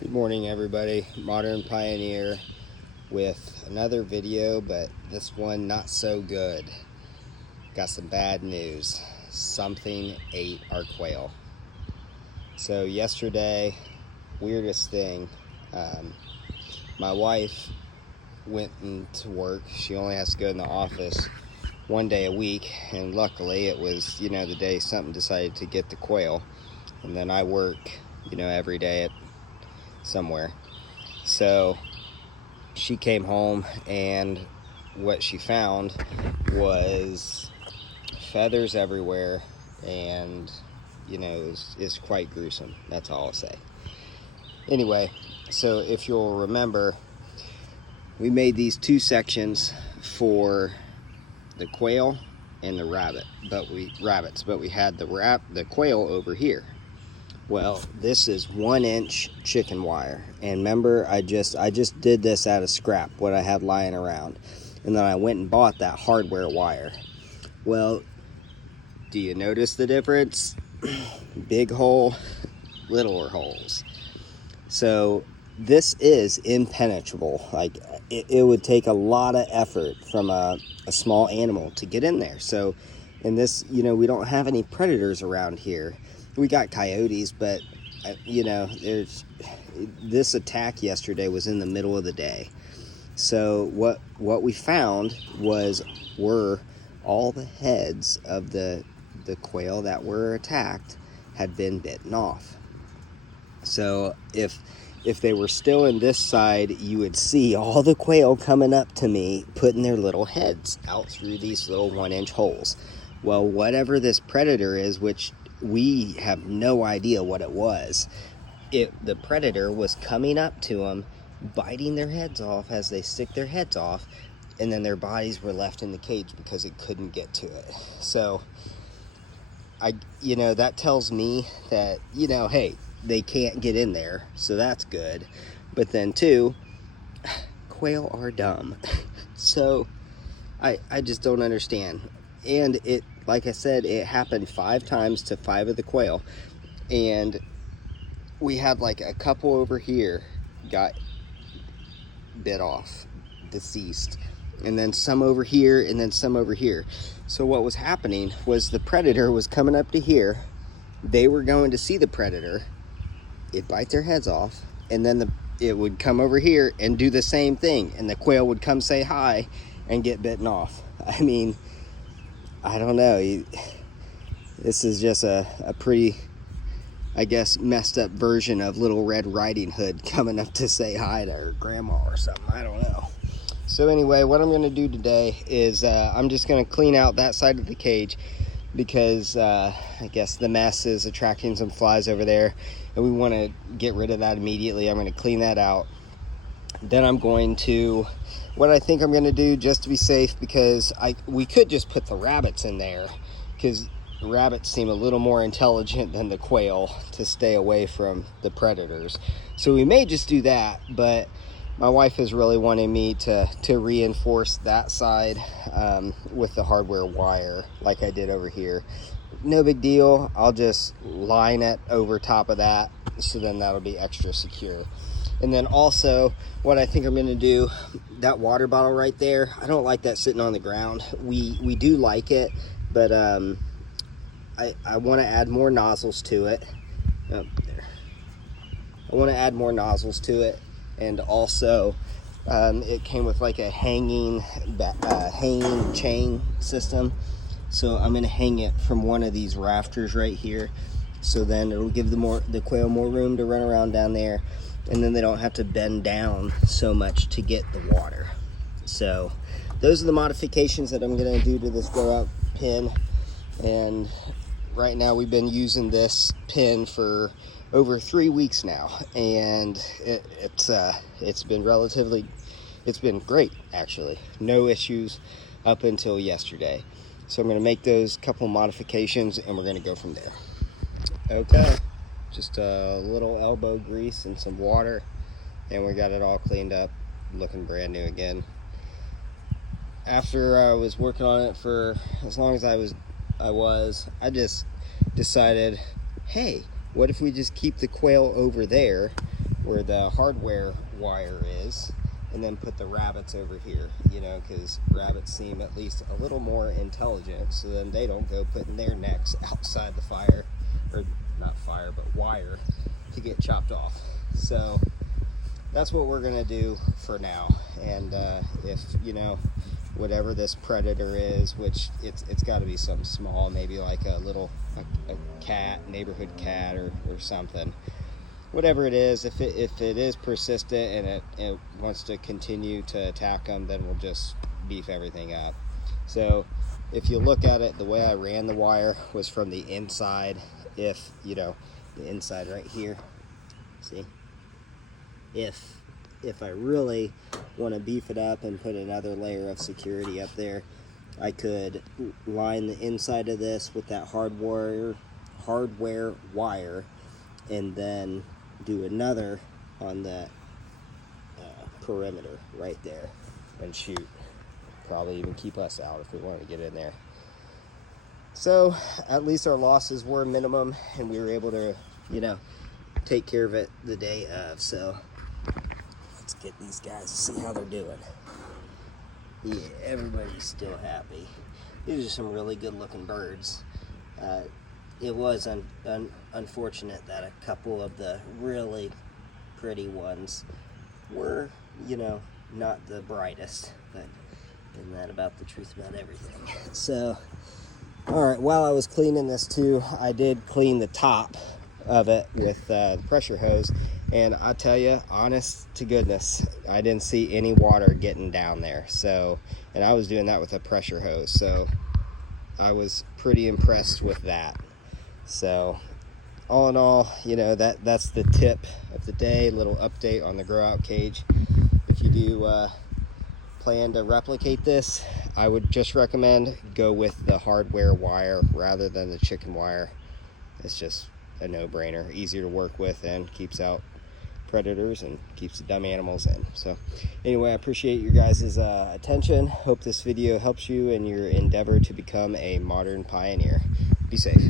Good morning, everybody. Modern Pioneer with another video, but this one not so good. Got some bad news. Something ate our quail. So yesterday, weirdest thing, my wife went into work. She only has to go in the office one day a week, and luckily it was, the day something decided to get the quail. And then I work, every day at somewhere. So she came home, and what she found was feathers everywhere, and it's quite gruesome. That's all I'll say. Anyway, so if you'll remember, we made these two sections for the quail and the rabbits, but we had the quail over here. Well, this is 1-inch chicken wire, and remember, I just did this out of scrap, what I had lying around, and then I went and bought that hardware wire. Well, do you notice the difference? Big hole, littler holes. So this is impenetrable. Like, it would take a lot of effort from a small animal to get in there. So in this, we don't have any predators around here. We got coyotes, but there's this attack yesterday was in the middle of the day. So what we found were all the heads of the quail that were attacked had been bitten off. So if they were still in this side, you would see all the quail coming up to me, putting their little heads out through these little 1-inch holes. Well, whatever this predator is, which we have no idea what it was, the predator was coming up to them, biting their heads off as they stick their heads off, and then their bodies were left in the cage because it couldn't get to it. So that tells me that, hey, they can't get in there, so that's good. But then too, quail are dumb. So I just don't understand. And it, like I said, it happened 5 times to 5 of the quail. And we had like a couple over here got bit off, deceased. And then some over here, and then some over here. So what was happening was the predator was coming up to here. They were going to see the predator. It'd bite their heads off. And then it would come over here and do the same thing. And the quail would come say hi and get bitten off. I mean, I don't know. This is just a pretty, I guess, messed up version of Little Red Riding Hood coming up to say hi to her grandma or something. I don't know. So anyway, what I'm going to do today is I'm just going to clean out that side of the cage because I guess the mess is attracting some flies over there, and we want to get rid of that immediately. I'm going to clean that out. Then I'm going to, what I think I'm going to do just to be safe, because we could just put the rabbits in there, because the rabbits seem a little more intelligent than the quail to stay away from the predators. So we may just do that, but my wife is really wanting me to reinforce that side with the hardware wire like I did over here. No big deal. I'll just line it over top of that, so then that'll be extra secure. And then also, what I think I'm going to do, that water bottle right there, I don't like that sitting on the ground. We do like it, but I want to add more nozzles to it. Oh, there. I want to add more nozzles to it, and also it came with like a hanging chain system. So I'm going to hang it from one of these rafters right here. So then it'll give the quail more room to run around down there. And then they don't have to bend down so much to get the water. So those are the modifications that I'm going to do to this blowout pin. And right now we've been using this pin for over 3 weeks now, and it's been great, actually. No issues up until yesterday. So I'm going to make those couple modifications, and we're going to go from there. Okay. Just a little elbow grease and some water, and we got it all cleaned up, looking brand new again. After I was working on it for as long as I just decided, hey, what if we just keep the quail over there where the hardware wire is, and then put the rabbits over here, you know, because rabbits seem at least a little more intelligent, so then they don't go putting their necks outside the fire, or not fire, but wire, to get chopped off. So that's what we're gonna do for now. And if, you know, whatever this predator is, which it's got to be something small, maybe like a little a cat, neighborhood cat, or something. Whatever it is, if it is persistent and it wants to continue to attack them, then we'll just beef everything up. So if you look at it, the way I ran the wire was from the inside. If, you know, the inside right here, see, if I really want to beef it up and put another layer of security up there, I could line the inside of this with that hardware wire, and then do another on that perimeter right there and shoot. Probably even keep us out if we wanted to get in there. So at least our losses were minimum, and we were able to, you know, take care of it the day of. So let's get these guys to see how they're doing. Yeah, everybody's still happy. These are some really good looking birds. It was unfortunate that a couple of the really pretty ones were, you know, not the brightest, but isn't that about the truth about everything? So, all right, while I was cleaning this too, I did clean the top of it with the pressure hose, and I tell you, honest to goodness, I didn't see any water getting down there. So, and I was doing that with a pressure hose, so I was pretty impressed with that. So all in all, you know, that's the tip of the day, little update on the grow out cage. If you do plan to replicate this, I would just recommend go with the hardware wire rather than the chicken wire. It's just a no-brainer, easier to work with, and keeps out predators and keeps the dumb animals in. So anyway, I appreciate your guys' attention. Hope this video helps you in your endeavor to become a modern pioneer. Be safe.